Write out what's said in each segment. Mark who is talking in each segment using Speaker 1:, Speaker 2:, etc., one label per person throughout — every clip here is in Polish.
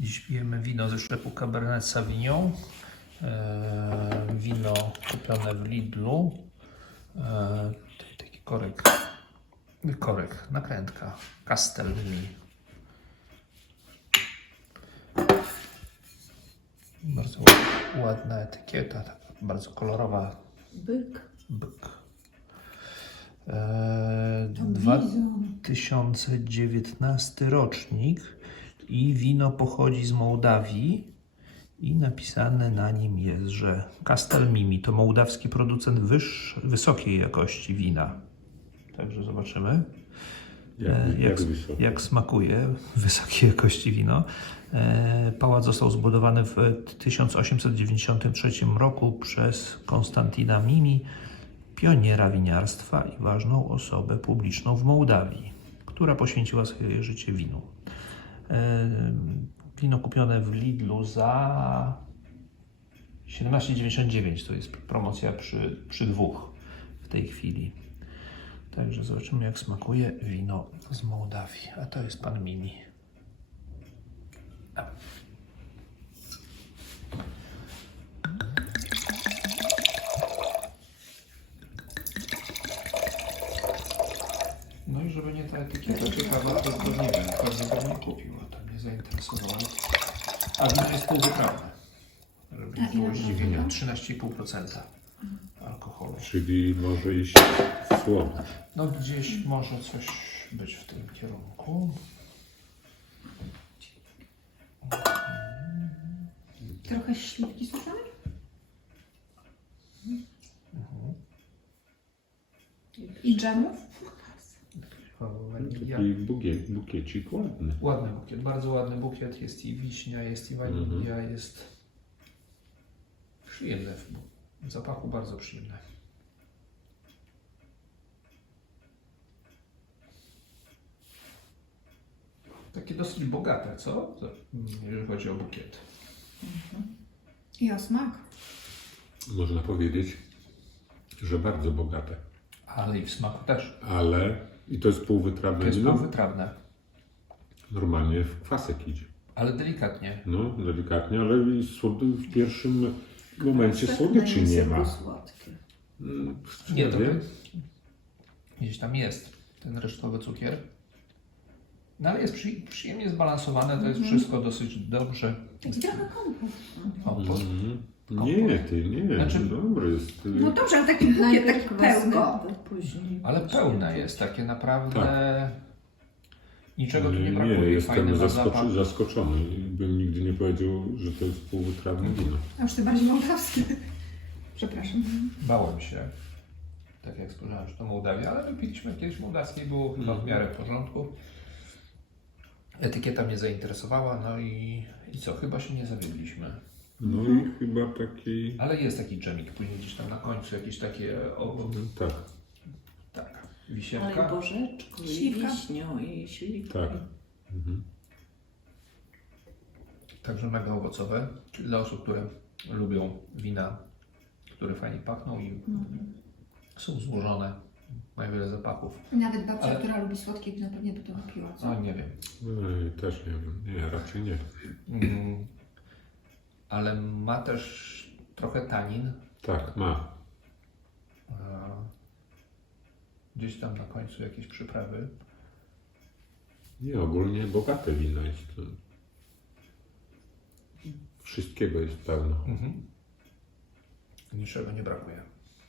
Speaker 1: Dziś pijemy wino ze sklepu Cabernet Sauvignon. Wino kupione w Lidlu. Tutaj taki korek, nakrętka, Castelmi. Bardzo ładna etykieta, taka bardzo kolorowa. Byk. 2019 rocznik i wino pochodzi z Mołdawii i napisane na nim jest, że Castelmimi to mołdawski producent wysokiej jakości wina. Także zobaczymy, jak smakuje wysokiej jakości wino. Pałac został zbudowany w 1893 roku przez Konstantina Mimi, pioniera winiarstwa i ważną osobę publiczną w Mołdawii, która poświęciła swoje życie winu. Wino kupione w Lidlu za 17,99, to jest promocja przy dwóch w tej chwili. Także zobaczymy, jak smakuje wino z Mołdawii. A to jest pan Mimi. No i żeby nie ta etykieta ciekawa, to nie wiem, każdy by nie kupił, a to mnie zainteresowało. A wino jest półwytrawne. Robi było zdziwienia, 13,5% alkoholu.
Speaker 2: Czyli może iść w słowo.
Speaker 1: No gdzieś może coś być w tym kierunku.
Speaker 3: Trochę śliwki suszonej? I dżemów?
Speaker 2: Taki bukiecik ładny.
Speaker 1: Ładny bukiet, bardzo ładny bukiet. Jest i wiśnia, jest i wanilia, jest przyjemne w zapachu, bardzo przyjemne. Takie dosyć bogate, co? Jeżeli chodzi o bukiet.
Speaker 3: I o smak.
Speaker 2: Można powiedzieć, że bardzo bogate.
Speaker 1: Ale i w smaku też.
Speaker 2: Ale i to jest półwytrawne
Speaker 1: To jest
Speaker 2: wino?
Speaker 1: półwytrawne.
Speaker 2: Normalnie w kwasek idzie.
Speaker 1: Ale delikatnie.
Speaker 2: No, delikatnie, ale w pierwszym momencie słodyczy nie ma.
Speaker 1: Nie, to gdzieś tam jest ten resztowy cukier. No ale jest przyjemnie zbalansowane, to jest wszystko dosyć dobrze.
Speaker 3: Taki trochę kompot.
Speaker 2: Nie,
Speaker 1: Znaczy-
Speaker 2: dobry jest.
Speaker 3: No dobrze, ale taki bukiet, taki pełny.
Speaker 4: Później.
Speaker 1: Ale pełne jest, takie naprawdę... Niczego tu nie
Speaker 2: Nie,
Speaker 1: brakuje.
Speaker 2: jestem
Speaker 1: Fajny ma zapach.
Speaker 2: zaskoczony. Bym nigdy nie powiedział, że to jest półwytrawne wino.
Speaker 3: A już ty bardziej mołdawskie. Przepraszam.
Speaker 1: Bałem się, tak jak spojrzałem, że to Mołdawia, ale wypiliśmy kiedyś mołdawskiej, było chyba w miarę w porządku. Etykieta mnie zainteresowała, no i co, chyba się nie zawiedliśmy.
Speaker 2: No i chyba taki...
Speaker 1: Ale jest taki dżemik, później gdzieś tam na końcu jakieś takie
Speaker 2: Tak,
Speaker 1: tak,
Speaker 4: Ale
Speaker 1: wisienka.
Speaker 4: bożeczką, i
Speaker 3: Śliwka.
Speaker 4: wiśnią, i śliwką.
Speaker 2: tak. Mhm.
Speaker 1: Także mega owocowe. Dla osób, które lubią wina, które fajnie pachną i są złożone, mają wiele zapachów.
Speaker 3: Nawet babcia,
Speaker 1: Ale-
Speaker 3: która lubi słodkie wino, pewnie by to wypiła, co?
Speaker 1: No nie wiem.
Speaker 2: Też nie wiem. Nie, raczej nie.
Speaker 1: Ale ma też trochę tanin.
Speaker 2: Tak, ma.
Speaker 1: Gdzieś tam na końcu jakieś przyprawy.
Speaker 2: Nie, ogólnie bogate wino jest. Wszystkiego jest pełno.
Speaker 1: Niczego nie brakuje.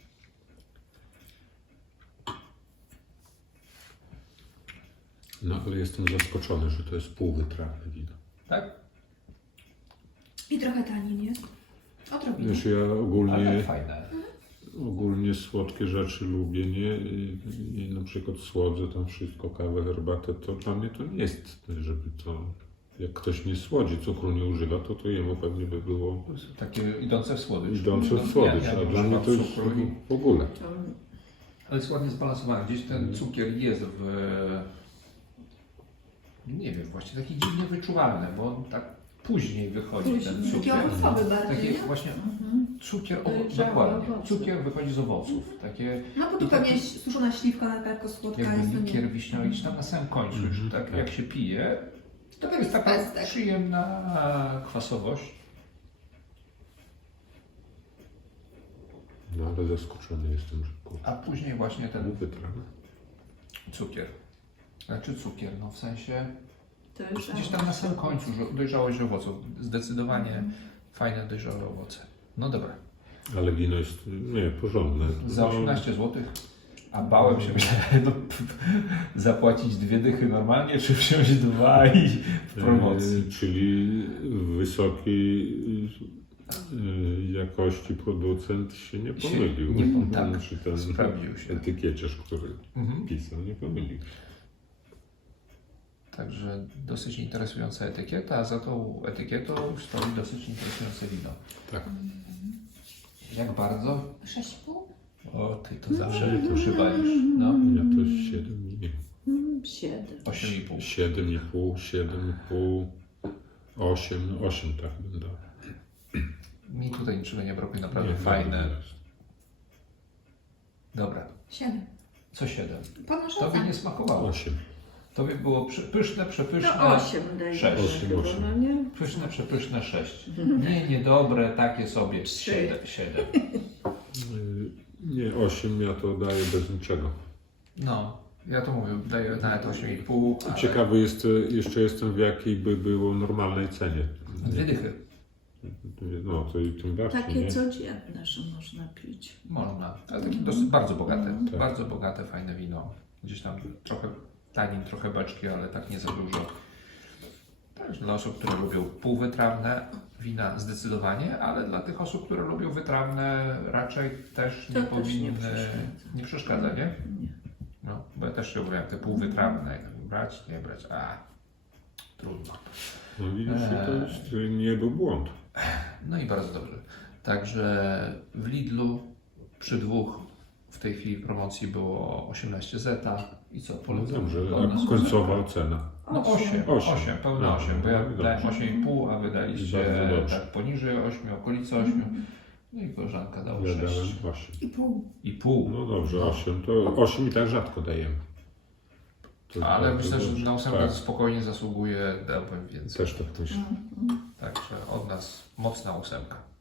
Speaker 2: No ale jestem zaskoczony, że to jest półwytrawne wino.
Speaker 1: Tak?
Speaker 3: I trochę tanin jest. Odrobinę.
Speaker 2: Wiesz, ja
Speaker 1: Ale
Speaker 2: ogólnie
Speaker 1: fajne.
Speaker 2: słodkie rzeczy lubię, nie? I na przykład słodzę tam wszystko, kawę, herbatę, to dla mnie to nie jest, żeby to... Jak ktoś nie słodzi, cukru nie używa, to jemu pewnie by było
Speaker 1: Takie idące w słodycz.
Speaker 2: idące w słodycz,
Speaker 1: Ja nie
Speaker 2: a dla mnie
Speaker 1: używam
Speaker 2: to już
Speaker 1: cukru
Speaker 2: w ogóle.
Speaker 1: Ale jest ładnie zbalansowany. Gdzieś ten cukier jest nie wiem, właściwie taki dziwnie wyczuwalny, bo on tak później wychodzi ten
Speaker 3: Taki
Speaker 1: cukier.
Speaker 3: owocowy bardziej,
Speaker 1: Taki
Speaker 3: nie?
Speaker 1: właśnie cukier,
Speaker 4: Dojrzałe
Speaker 1: dokładnie.
Speaker 4: owoce.
Speaker 1: Cukier wychodzi z owoców. Takie
Speaker 3: No bo tu
Speaker 1: I
Speaker 3: pewnie
Speaker 1: taki-
Speaker 3: suszona śliwka, lekko słodka jest,
Speaker 1: jakby
Speaker 3: to
Speaker 1: likier
Speaker 3: nie.
Speaker 1: wiśniowy, gdzieś tam na samym końcu, już tak
Speaker 2: tak.
Speaker 1: jak się pije,
Speaker 3: To
Speaker 1: To jest taka
Speaker 3: pestek.
Speaker 1: przyjemna kwasowość.
Speaker 2: No ale zaskoczony jestem, że
Speaker 1: A później właśnie ten
Speaker 2: wytrawny.
Speaker 1: cukier. Znaczy cukier, no w sensie
Speaker 4: To już
Speaker 1: gdzieś tam na samym końcu dojrzałość owoców. Zdecydowanie fajne dojrzałe owoce. No dobra.
Speaker 2: Ale wino jest, nie, porządne.
Speaker 1: Za 18 zł. A bałem się, myślałem, no, zapłacić 2 dychy normalnie, czy wziąć 2 i w promocji.
Speaker 2: Czyli wysokiej jakości producent się nie pomylił.
Speaker 1: tak,
Speaker 2: Znaczy ten
Speaker 1: sprawdził się.
Speaker 2: etykieciarz, który
Speaker 1: Mhm.
Speaker 2: pisał, nie pomylił.
Speaker 1: Także dosyć interesująca etykieta, a za tą etykietą stoi dosyć interesujące wino.
Speaker 2: Tak.
Speaker 1: Jak bardzo?
Speaker 3: 6,5?
Speaker 1: O, ty to zawsze używalisz. No,
Speaker 2: Ja to 7, nie.
Speaker 4: 7.
Speaker 1: 8,5.
Speaker 2: 7,5, 7,5, 8 tak bym dał.
Speaker 1: Mi tutaj niczego nie brakuje, naprawdę
Speaker 2: Nie,
Speaker 1: fajne.
Speaker 2: jest.
Speaker 1: Dobra,
Speaker 3: 7.
Speaker 1: co 7?
Speaker 3: Podnoszę
Speaker 1: Tobie
Speaker 3: ocenę.
Speaker 1: nie smakowało.
Speaker 2: 8.
Speaker 1: Tobie było pyszne, przepyszne.
Speaker 4: No 8 dajmy.
Speaker 1: 6.
Speaker 4: chyba,
Speaker 2: 8.
Speaker 4: No nie?
Speaker 1: Pyszne, przepyszne 6. Nie, niedobre, takie sobie
Speaker 4: 3.
Speaker 1: 7.
Speaker 2: Nie, 8 ja to daję bez niczego.
Speaker 1: No, ja to mówię, daję nawet 8,5. ale
Speaker 2: Ciekawy jest, jeszcze jestem w jakiej by było normalnej cenie.
Speaker 1: 2 dychy.
Speaker 2: No to i tym bardziej,
Speaker 4: Takie
Speaker 2: nie?
Speaker 4: codzienne, że można pić.
Speaker 1: Można, ale takie dosyć bardzo bogate.
Speaker 2: Tak.
Speaker 1: Bardzo bogate, fajne wino. Gdzieś tam trochę tanin, trochę beczki, ale tak nie za dużo. Także dla osób, które lubią półwytrawne wina zdecydowanie, ale dla tych osób, które lubią wytrawne raczej też
Speaker 4: To
Speaker 1: nie
Speaker 4: też
Speaker 1: powinny,
Speaker 4: nie przeszkadza.
Speaker 1: nie przeszkadza, nie?
Speaker 4: Nie.
Speaker 1: No, bo ja też się obawiam te półwytrawne, brać, nie brać, trudno.
Speaker 2: No widzisz, to jest, nie był błąd.
Speaker 1: No i bardzo dobrze. Także w Lidlu przy 2 w tej chwili promocji było 18 zeta i co,
Speaker 2: No
Speaker 1: polecam.
Speaker 2: dobrze,
Speaker 1: Od nas
Speaker 2: a końcowa ocena.
Speaker 1: No 8,
Speaker 2: Osiem.
Speaker 1: 8, pełne
Speaker 2: No,
Speaker 1: 8, bo ja
Speaker 2: dobrze.
Speaker 1: dałem 8,5, a
Speaker 2: I
Speaker 1: wydaliście
Speaker 2: bardzo dobrze.
Speaker 1: tak poniżej 8, okolice 8. No i koleżanka dała
Speaker 2: Ja dałem
Speaker 1: 6.
Speaker 2: 8.
Speaker 3: I pół.
Speaker 1: I pół.
Speaker 2: No dobrze, 8. To 8 i tak rzadko dajemy. To
Speaker 1: Ale
Speaker 2: bardzo
Speaker 1: myślę, że
Speaker 2: dobrze.
Speaker 1: na 8
Speaker 2: Tak,
Speaker 1: spokojnie zasługuje, dałbym więcej.
Speaker 2: też tak myślę.
Speaker 1: Także od nas mocna 8.